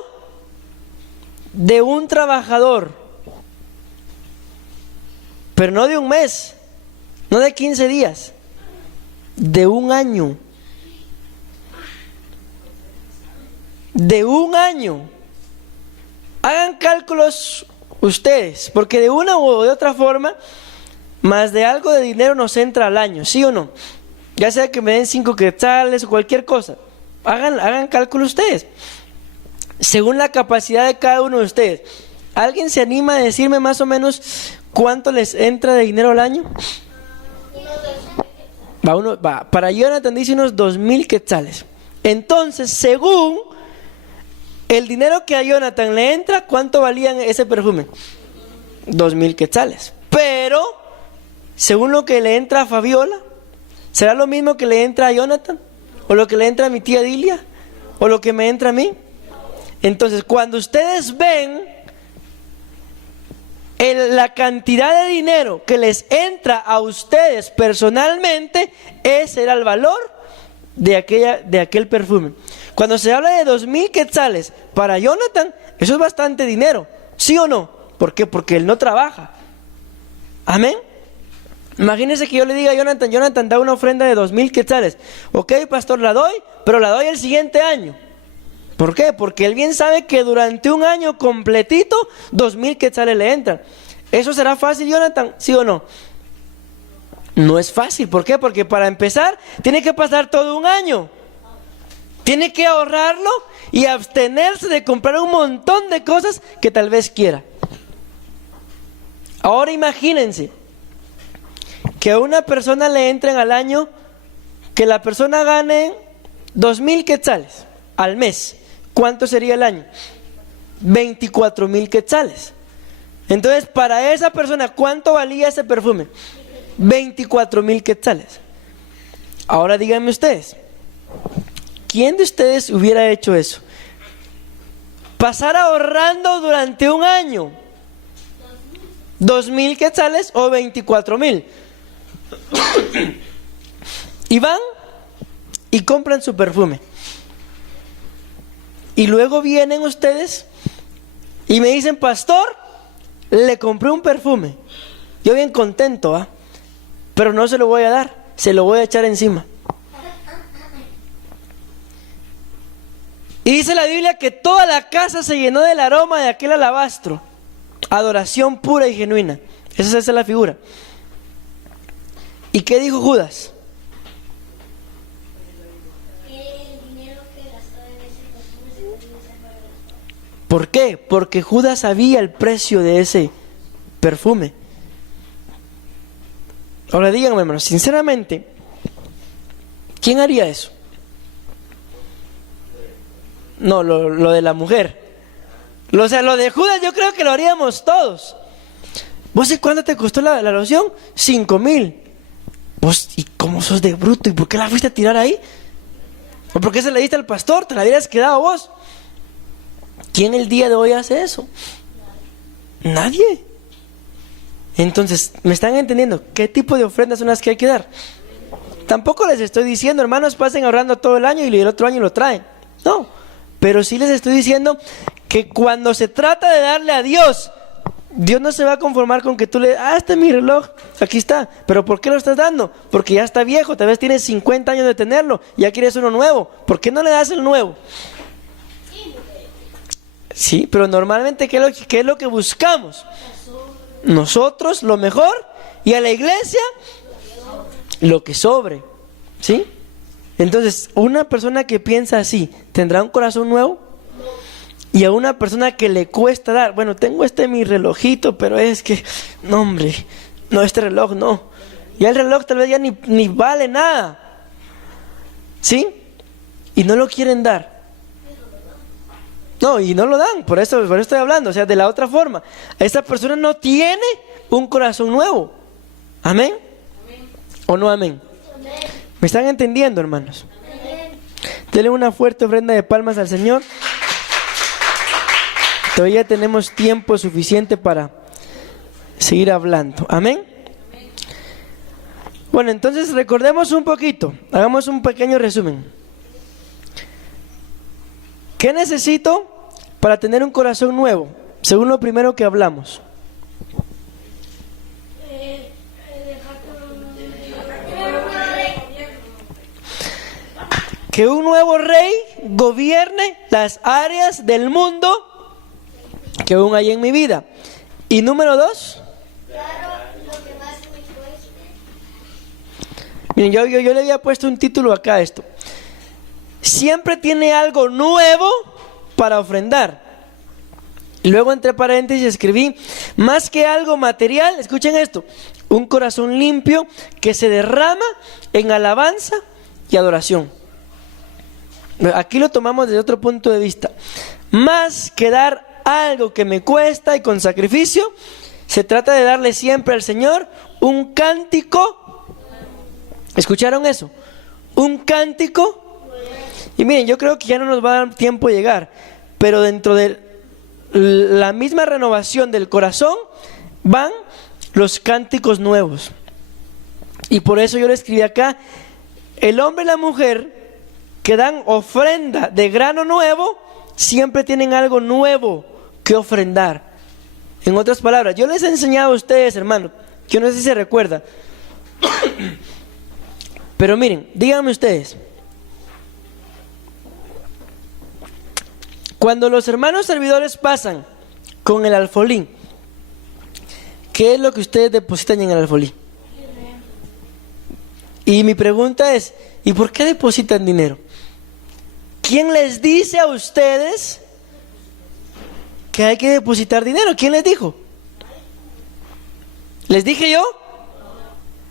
de un trabajador, pero no de un mes, no de 15 días, de un año. De un año. Hagan cálculos ustedes, porque de una u de otra forma, más de algo de dinero nos entra al año, ¿sí o no? Ya sea que me den 5 quetzales o cualquier cosa. Hagan cálculo ustedes, según la capacidad de cada uno de ustedes. ¿Alguien se anima a decirme más o menos cuánto les entra de dinero al año? Para Jonathan dice unos 2,000 quetzales. Entonces, según el dinero que a Jonathan le entra, ¿cuánto valía ese perfume? 2,000 quetzales. Pero, según lo que le entra a Fabiola, ¿será lo mismo que le entra a Jonathan? ¿O lo que le entra a mi tía Dilia? ¿O lo que me entra a mí? Entonces, cuando ustedes ven la cantidad de dinero que les entra a ustedes personalmente, ese era el valor de aquel perfume. Cuando se habla de 2,000 quetzales para Jonathan, eso es bastante dinero, ¿sí o no? ¿Por qué? Porque él no trabaja. Amén. Imagínense que yo le diga a Jonathan, da una ofrenda de 2,000 quetzales. Ok, pastor, la doy, pero la doy el siguiente año. ¿Por qué? Porque él bien sabe que durante un año completito 2,000 quetzales le entran. ¿Eso será fácil, Jonathan? ¿Sí o no? No es fácil. ¿Por qué? Porque para empezar tiene que pasar todo un año. Tiene que ahorrarlo y abstenerse de comprar un montón de cosas que tal vez quiera. Ahora imagínense que a una persona le entren al año, que la persona gane 2,000 quetzales al mes. ¿Cuánto sería el año? 24,000 quetzales. Entonces, para esa persona, ¿cuánto valía ese perfume? 24,000 quetzales. Ahora díganme ustedes, ¿quién de ustedes hubiera hecho eso? Pasar ahorrando durante un año 2,000 quetzales o 24,000. Y van y compran su perfume. Y luego vienen ustedes y me dicen, pastor, le compré un perfume. Yo bien contento, ¿ah? Pero no se lo voy a dar, se lo voy a echar encima. Y dice la Biblia que toda la casa se llenó del aroma de aquel alabastro. Adoración pura y genuina. Esa es la figura. ¿Y qué dijo Judas? ¿Por qué? Porque Judas sabía el precio de ese perfume. Ahora díganme, hermanos, sinceramente, ¿quién haría eso? No, lo de la mujer. O sea, lo de Judas yo creo que lo haríamos todos. ¿Vos sé cuánto te costó la loción? 5,000. Vos, ¿y cómo sos de bruto? ¿Y por qué la fuiste a tirar ahí? ¿O por qué se la diste al pastor? Te la hubieras quedado vos. ¿Quién el día de hoy hace eso? Nadie. Entonces, ¿me están entendiendo? ¿Qué tipo de ofrendas son las que hay que dar? Tampoco les estoy diciendo, hermanos, pasen ahorrando todo el año y el otro año lo traen. No, pero sí les estoy diciendo que cuando se trata de darle a Dios, Dios no se va a conformar con que tú le... este es mi reloj, aquí está. ¿Pero por qué lo estás dando? Porque ya está viejo, tal vez tienes 50 años de tenerlo, ya quieres uno nuevo. ¿Por qué no le das el nuevo? Sí, pero normalmente, ¿qué es lo que buscamos? Nosotros lo mejor, y a la iglesia lo que sobre, ¿sí? Entonces, una persona que piensa así, ¿tendrá un corazón nuevo? Y a una persona que le cuesta dar, bueno, tengo mi relojito, pero es que, no hombre, no, este reloj no. Ya el reloj tal vez ya ni vale nada, ¿sí? Y no lo quieren dar. No, y no lo dan, por eso estoy hablando, o sea, de la otra forma. Esa persona no tiene un corazón nuevo. ¿Amén? ¿O no amén? ¿Me están entendiendo, hermanos? Denle una fuerte ofrenda de palmas al Señor. Todavía tenemos tiempo suficiente para seguir hablando. ¿Amén? Bueno, entonces recordemos un poquito. Hagamos un pequeño resumen. ¿Qué necesito para tener un corazón nuevo? Según lo primero que hablamos. Que un nuevo rey gobierne las áreas del mundo que aún hay en mi vida. Y número 2. Miren, yo le había puesto un título acá a esto. Siempre tiene algo nuevo para ofrendar. Y luego entre paréntesis escribí, más que algo material, escuchen esto, un corazón limpio que se derrama en alabanza y adoración. Aquí lo tomamos desde otro punto de vista. Más que dar algo que me cuesta y con sacrificio, se trata de darle siempre al Señor un cántico. ¿Escucharon eso? Un cántico. Y miren, yo creo que ya no nos va a dar tiempo de llegar, pero dentro de la misma renovación del corazón van los cánticos nuevos. Y por eso yo le escribí acá, el hombre y la mujer que dan ofrenda de grano nuevo, siempre tienen algo nuevo que ofrendar. En otras palabras, yo les he enseñado a ustedes, hermanos, yo no sé si se recuerda, pero miren, díganme ustedes, cuando los hermanos servidores pasan con el alfolí, ¿qué es lo que ustedes depositan en el alfolí? Y mi pregunta es, ¿y por qué depositan dinero? ¿Quién les dice a ustedes que hay que depositar dinero? ¿Quién les dijo? ¿Les dije yo?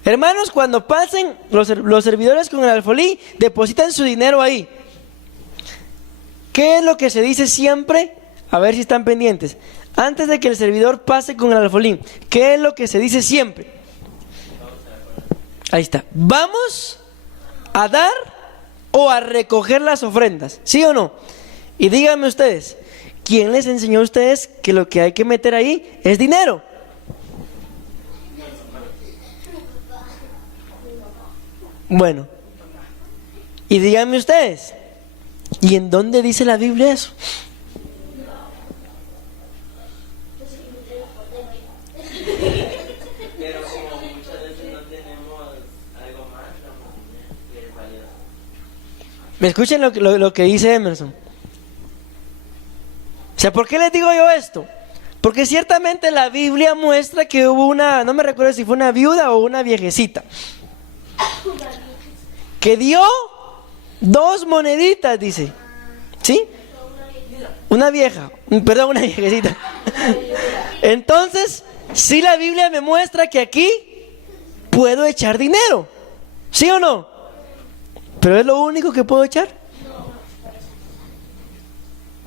Hermanos, cuando pasen los servidores con el alfolí, depositan su dinero ahí. ¿Qué es lo que se dice siempre? A ver si están pendientes. Antes de que el servidor pase con el alfolí, ¿qué es lo que se dice siempre? Ahí está. ¿Vamos a dar o a recoger las ofrendas? ¿Sí o no? Y díganme ustedes, ¿quién les enseñó a ustedes que lo que hay que meter ahí es dinero? Bueno, y díganme ustedes, ¿y en dónde dice la Biblia eso? Pero como muchas veces no tenemos algo más, que es valioso. ¿Me escuchan lo que dice Emerson? O sea, ¿por qué les digo yo esto? Porque ciertamente la Biblia muestra que hubo no me recuerdo si fue una viuda o una viejecita, que dio 2 moneditas, dice. ¿Sí? Una viejecita. Entonces, sí, la Biblia me muestra que aquí puedo echar dinero. ¿Sí o no? Pero es lo único que puedo echar.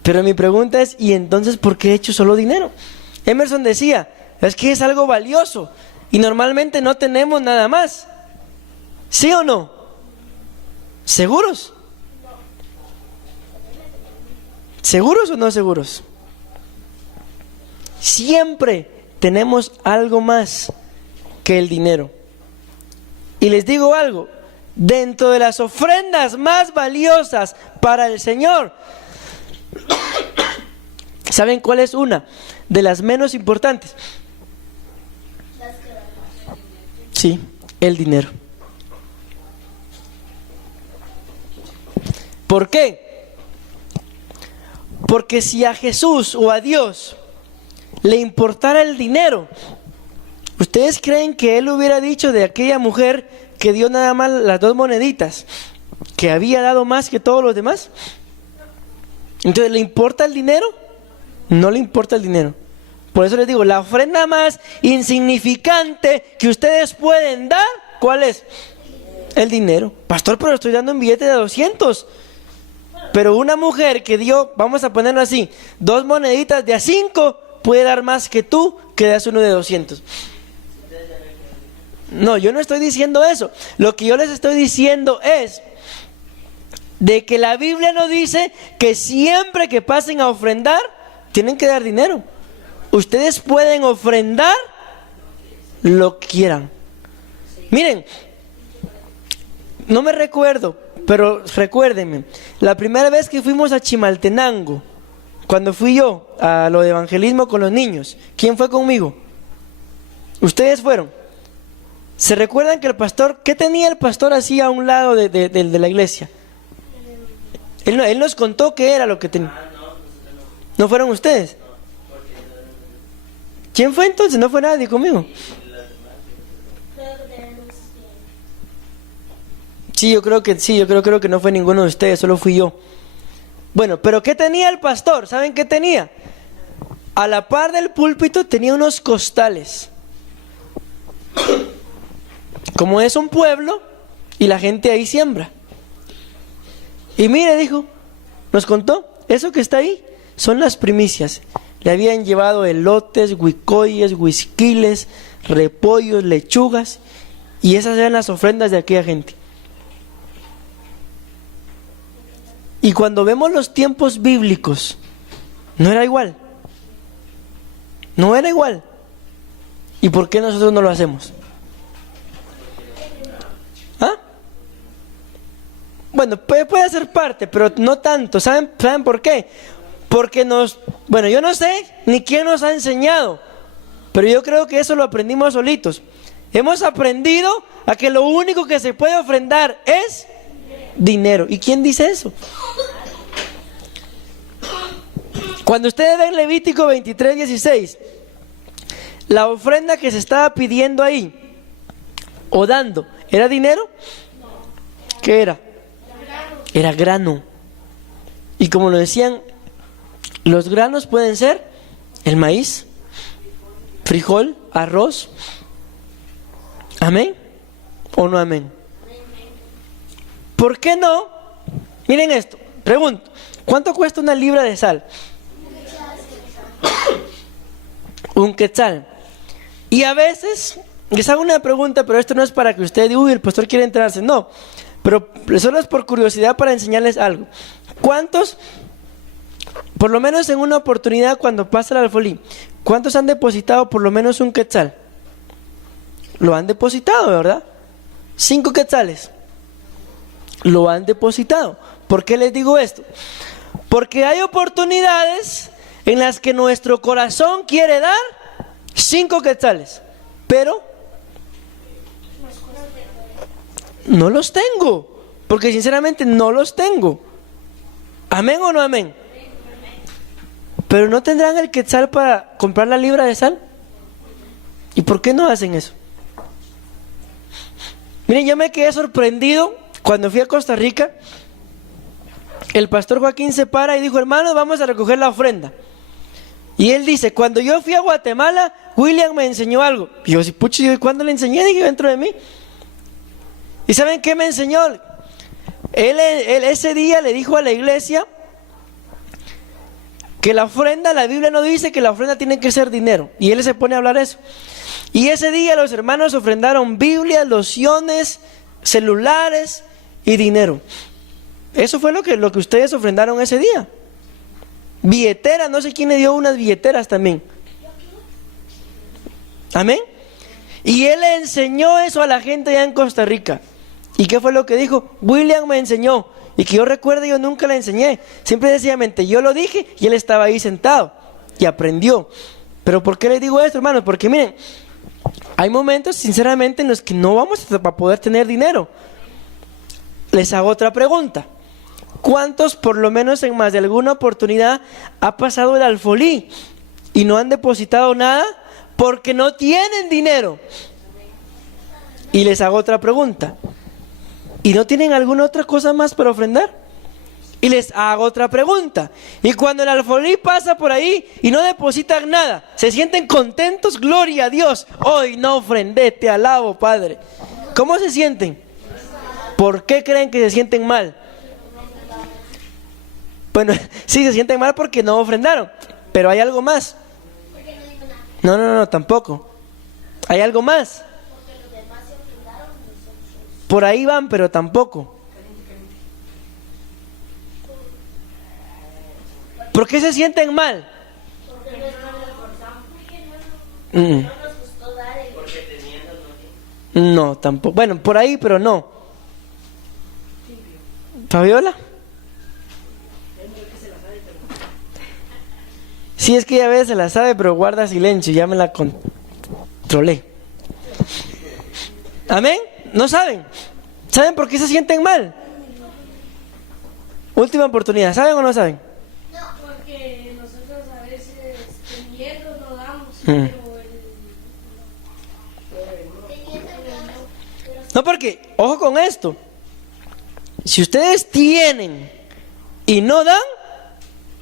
Pero mi pregunta es, ¿y entonces por qué he hecho solo dinero? Emerson decía, es que es algo valioso y normalmente no tenemos nada más. ¿Sí o no? ¿Seguros? ¿Seguros o no seguros? Siempre tenemos algo más que el dinero. Y les digo algo, dentro de las ofrendas más valiosas para el Señor, ¿saben cuál es una de las menos importantes? Sí, el dinero. ¿Por qué? Porque si a Jesús o a Dios le importara el dinero, ¿ustedes creen que Él hubiera dicho de aquella mujer que dio nada más las 2 moneditas, que había dado más que todos los demás? Entonces, ¿le importa el dinero? No le importa el dinero. Por eso les digo, la ofrenda más insignificante que ustedes pueden dar, ¿cuál es? El dinero. Pastor, pero estoy dando un billete de 200. Pero una mujer que dio, vamos a ponerlo así, 2 moneditas de a 5, puede dar más que tú que das uno de 200. No, yo no estoy diciendo eso. Lo que yo les estoy diciendo es de que la Biblia no dice que siempre que pasen a ofrendar, tienen que dar dinero. Ustedes pueden ofrendar lo que quieran. Miren, no me recuerdo, pero recuérdenme, la primera vez que fuimos a Chimaltenango, cuando fui yo a lo de evangelismo con los niños, ¿quién fue conmigo? Ustedes fueron. ¿Se recuerdan que el pastor, qué tenía el pastor así a un lado de la iglesia? Él nos contó qué era lo que tenía. ¿No fueron ustedes? ¿Quién fue entonces? No fue nadie conmigo. Sí, yo creo que no fue ninguno de ustedes, solo fui yo. Bueno, pero ¿qué tenía el pastor? ¿Saben qué tenía? A la par del púlpito tenía unos costales. Como es un pueblo y la gente ahí siembra. Y mire, dijo, nos contó, eso que está ahí son las primicias. Le habían llevado elotes, huicoyes, huisquiles, repollos, lechugas, y esas eran las ofrendas de aquella gente. Y cuando vemos los tiempos bíblicos, no era igual. No era igual. ¿Y por qué nosotros no lo hacemos? ¿Ah? Bueno, puede ser parte, pero no tanto. ¿Saben por qué? Porque yo no sé ni quién nos ha enseñado, pero yo creo que eso lo aprendimos solitos. Hemos aprendido a que lo único que se puede ofrendar es dinero. ¿Y quién dice eso? Cuando ustedes ven Levítico 23:16, la ofrenda que se estaba pidiendo ahí o dando, ¿era dinero? ¿Qué era? Era grano. Y como lo decían, los granos pueden ser el maíz, frijol, arroz. ¿Amén? ¿O no amén? ¿Por qué no? Miren esto, pregunto, ¿cuánto cuesta una libra de sal? Un quetzal. Y a veces, les hago una pregunta, pero esto no es para que usted diga, uy, el pastor quiere enterarse, no. Pero solo es por curiosidad para enseñarles algo. ¿Cuántos, por lo menos en una oportunidad cuando pasa el alfolí, cuántos han depositado por lo menos un quetzal? Lo han depositado, ¿verdad? 5 quetzales. Lo han depositado. ¿Por qué les digo esto? Porque hay oportunidades en las que nuestro corazón quiere dar 5 quetzales, pero no los tengo, porque sinceramente no los tengo. ¿Amén o no amén? Pero no tendrán el quetzal para comprar la libra de sal. ¿Y por qué no hacen eso? Miren, yo me quedé sorprendido cuando fui a Costa Rica. El pastor Joaquín se para y dijo, hermanos, vamos a recoger la ofrenda. Y él dice, cuando yo fui a Guatemala, William me enseñó algo. Y yo, pucho, ¿cuándo le enseñé? Dije, dentro de mí. ¿Y saben qué me enseñó? Él ese día le dijo a la iglesia que la ofrenda, la Biblia no dice que la ofrenda tiene que ser dinero. Y él se pone a hablar eso. Y ese día los hermanos ofrendaron Biblias, lociones, celulares y dinero. Eso fue lo que ustedes ofrendaron ese día. Billeteras, no sé quién le dio unas billeteras también. Amén. Y él le enseñó eso a la gente allá en Costa Rica. ¿Y qué fue lo que dijo? William me enseñó. Y que yo recuerde, yo nunca le enseñé. Simple y sencillamente yo lo dije y él estaba ahí sentado y aprendió. Pero ¿por qué les digo esto, hermanos? Porque miren, hay momentos sinceramente en los que no vamos a poder tener dinero. Les hago otra pregunta. ¿Cuántos, por lo menos en más de alguna oportunidad, ha pasado el alfolí y no han depositado nada porque no tienen dinero? Y les hago otra pregunta. ¿Y no tienen alguna otra cosa más para ofrendar? Y les hago otra pregunta. Y cuando el alfolí pasa por ahí y no depositan nada, ¿se sienten contentos? Gloria a Dios. Hoy no ofrendé, te alabo, Padre. ¿Cómo se sienten? ¿Por qué creen que se sienten mal? Bueno, sí, se sienten mal porque no ofrendaron. Pero hay algo más. No, tampoco. Hay algo más. Por ahí van, pero tampoco. ¿Por qué se sienten mal? No, tampoco. Bueno, por ahí, pero no. ¿Fabiola? Sí, es que ya a veces se la sabe, pero guarda silencio, ya me la controlé. ¿Amén? ¿No saben? ¿Saben por qué se sienten mal? Última oportunidad, ¿saben o no saben? No, porque nosotros a veces teniendo no damos, pero No, porque, ojo con esto. Si ustedes tienen y no dan,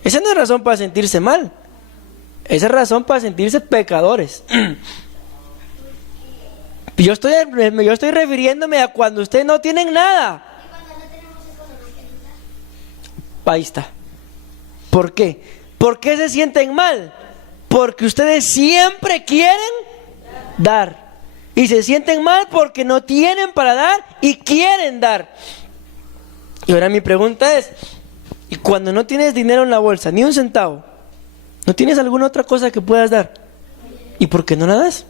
esa no es razón para sentirse mal. Esa es razón para sentirse pecadores. Yo estoy refiriéndome a cuando ustedes no tienen nada. Ahí está. ¿Por qué? ¿Por qué se sienten mal? Porque ustedes siempre quieren dar. Y se sienten mal porque no tienen para dar y quieren dar. Y ahora mi pregunta es, ¿y cuando no tienes dinero en la bolsa, ni un centavo, no tienes alguna otra cosa que puedas dar? ¿Y por qué no la das?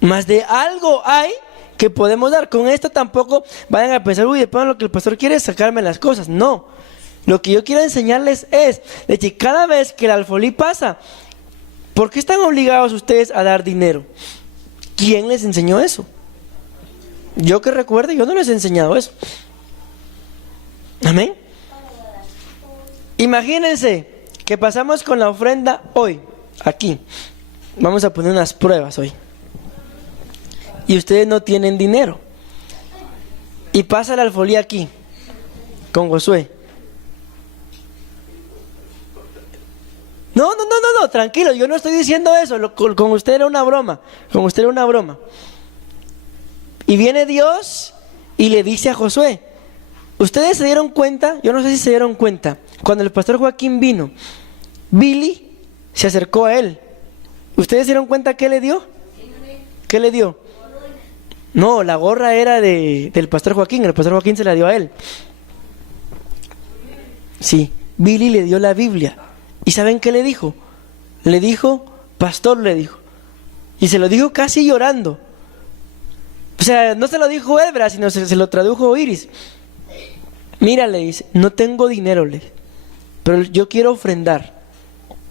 Más de algo hay que podemos dar. Con esto tampoco vayan a pensar, uy, después lo que el pastor quiere es sacarme las cosas. No. Lo que yo quiero enseñarles es de que cada vez que el alfolí pasa, ¿por qué están obligados ustedes a dar dinero? ¿Quién les enseñó eso? Yo que recuerde, yo no les he enseñado eso. Amén. Imagínense que pasamos con la ofrenda hoy, aquí. Vamos a poner unas pruebas hoy. Y ustedes no tienen dinero. Y pasa el alfolí aquí, con Josué. No, tranquilo, yo no estoy diciendo eso. Con usted era una broma. Con usted era una broma. Y viene Dios y le dice a Josué, ustedes se dieron cuenta, yo no sé si se dieron cuenta, cuando el pastor Joaquín vino, Billy se acercó a él. ¿Ustedes se dieron cuenta qué le dio? ¿Qué le dio? No, la gorra era del pastor Joaquín, el pastor Joaquín se la dio a él. Sí, Billy le dio la Biblia. ¿Y saben qué le dijo? Le dijo, pastor, le dijo. Y se lo dijo casi llorando. O sea, no se lo dijo él, ¿verdad? Sino se lo tradujo Iris. Mira, le dice, no tengo dinero, le dice, pero yo quiero ofrendar.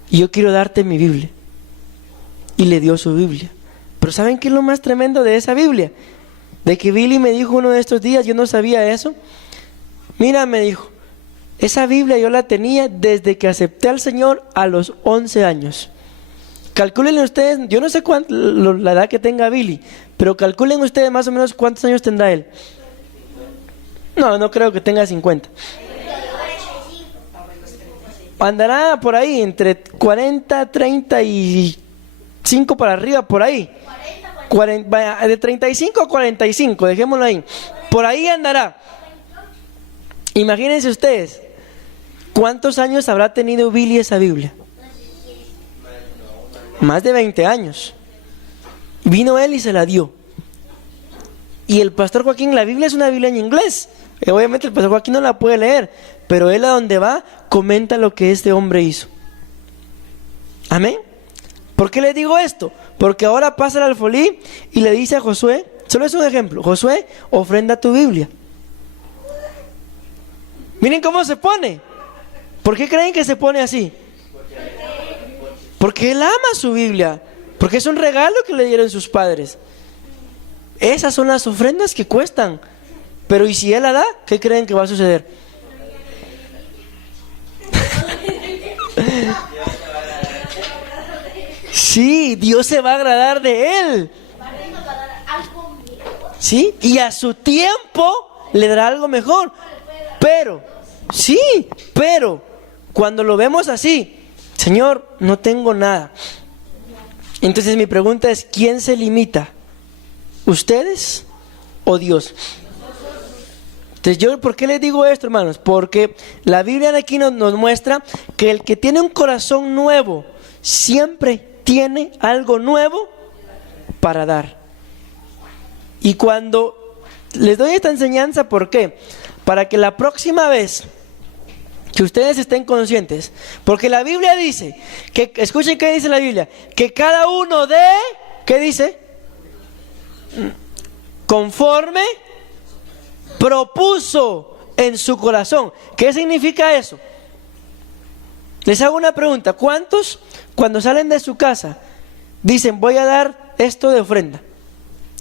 Y yo quiero darte mi Biblia. Y le dio su Biblia. Pero ¿saben qué es lo más tremendo de esa Biblia? De que Billy me dijo uno de estos días, yo no sabía eso. Mira, me dijo, esa Biblia yo la tenía desde que acepté al Señor a los 11 años. Calculen ustedes, yo no sé la edad que tenga Billy, pero calculen ustedes más o menos cuántos años tendrá él. No creo que tenga 50. Andará por ahí, entre 40, 35 para arriba, por ahí. 40, de 35 a 45, dejémoslo ahí. Por ahí andará. Imagínense ustedes ¿Cuántos años habrá tenido Billy esa Biblia? Más de 20 años. Vino él y se la dio. Y el pastor Joaquín, la Biblia es una Biblia en inglés. Obviamente el pastor Joaquín no la puede leer, pero él a donde va comenta lo que este hombre hizo. Amén. ¿Por qué le digo esto? Porque ahora pasa el alfolí y le dice a Josué, solo es un ejemplo, Josué, ofrenda tu Biblia. Miren cómo se pone. ¿Por qué creen que se pone así? Porque él ama su Biblia, porque es un regalo que le dieron sus padres. Esas son las ofrendas que cuestan. Pero ¿y si él la da? ¿Qué creen que va a suceder? Sí, Dios se va a agradar de él. Sí, y a su tiempo le dará algo mejor. Pero, sí, pero cuando lo vemos así, Señor, no tengo nada. Entonces mi pregunta es, ¿quién se limita? ¿Ustedes o Dios? Entonces yo, ¿por qué les digo esto, hermanos? Porque la Biblia de aquí nos muestra que el que tiene un corazón nuevo siempre tiene algo nuevo para dar. Y cuando les doy esta enseñanza, ¿por qué? Para que la próxima vez que ustedes estén conscientes, porque la Biblia dice, que escuchen qué dice la Biblia, que cada uno de, ¿qué dice? Conforme propuso en su corazón. ¿Qué significa eso? Les hago una pregunta. ¿Cuántos cuando salen de su casa dicen voy a dar esto de ofrenda?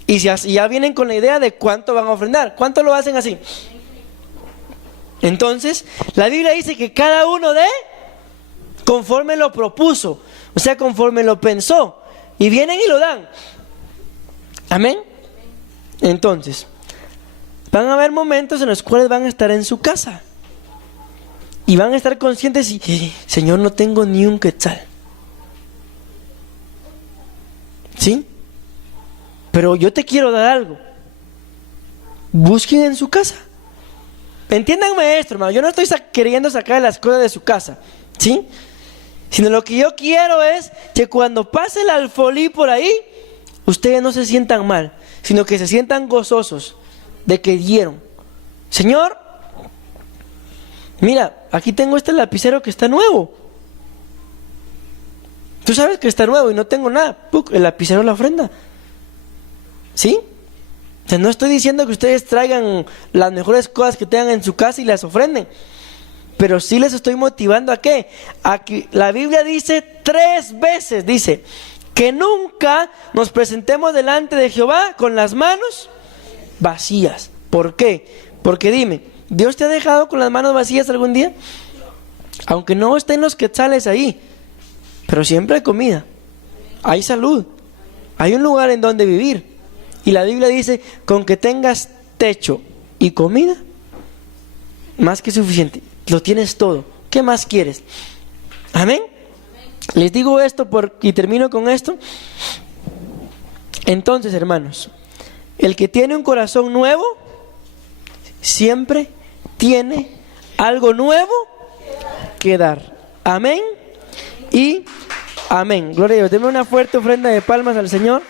Y ya vienen con la idea de cuánto van a ofrendar. ¿Cuánto lo hacen así? Entonces, la Biblia dice que cada uno de conforme lo propuso, o sea, conforme lo pensó, y vienen y lo dan. Amén. Entonces, van a haber momentos en los cuales van a estar en su casa y van a estar conscientes y Señor, no tengo ni un quetzal. ¿Sí? Pero yo te quiero dar algo. Busquen en su casa. Entiéndanme esto, hermano. Yo no estoy queriendo sacar las cosas de su casa, ¿sí? Sino lo que yo quiero es que cuando pase el alfolí por ahí, ustedes no se sientan mal, sino que se sientan gozosos de que dieron. Señor, mira, aquí tengo este lapicero que está nuevo. Tú sabes que está nuevo y no tengo nada. ¡Puc! El lapicero la ofrenda. ¿Sí? O sea, no estoy diciendo que ustedes traigan las mejores cosas que tengan en su casa y las ofrenden. Pero sí les estoy motivando a ¿qué? A que la Biblia dice 3 veces, dice, que nunca nos presentemos delante de Jehová con las manos vacías. ¿Por qué? Porque dime, ¿Dios te ha dejado con las manos vacías algún día? Aunque no estén los quetzales ahí, pero siempre hay comida, hay salud, hay un lugar en donde vivir. Y la Biblia dice, con que tengas techo y comida, más que suficiente, lo tienes todo. ¿Qué más quieres? Amén. Les digo esto y termino con esto. Entonces, hermanos, el que tiene un corazón nuevo, siempre tiene algo nuevo que dar. Amén y amén. Gloria a Dios. Deme una fuerte ofrenda de palmas al Señor.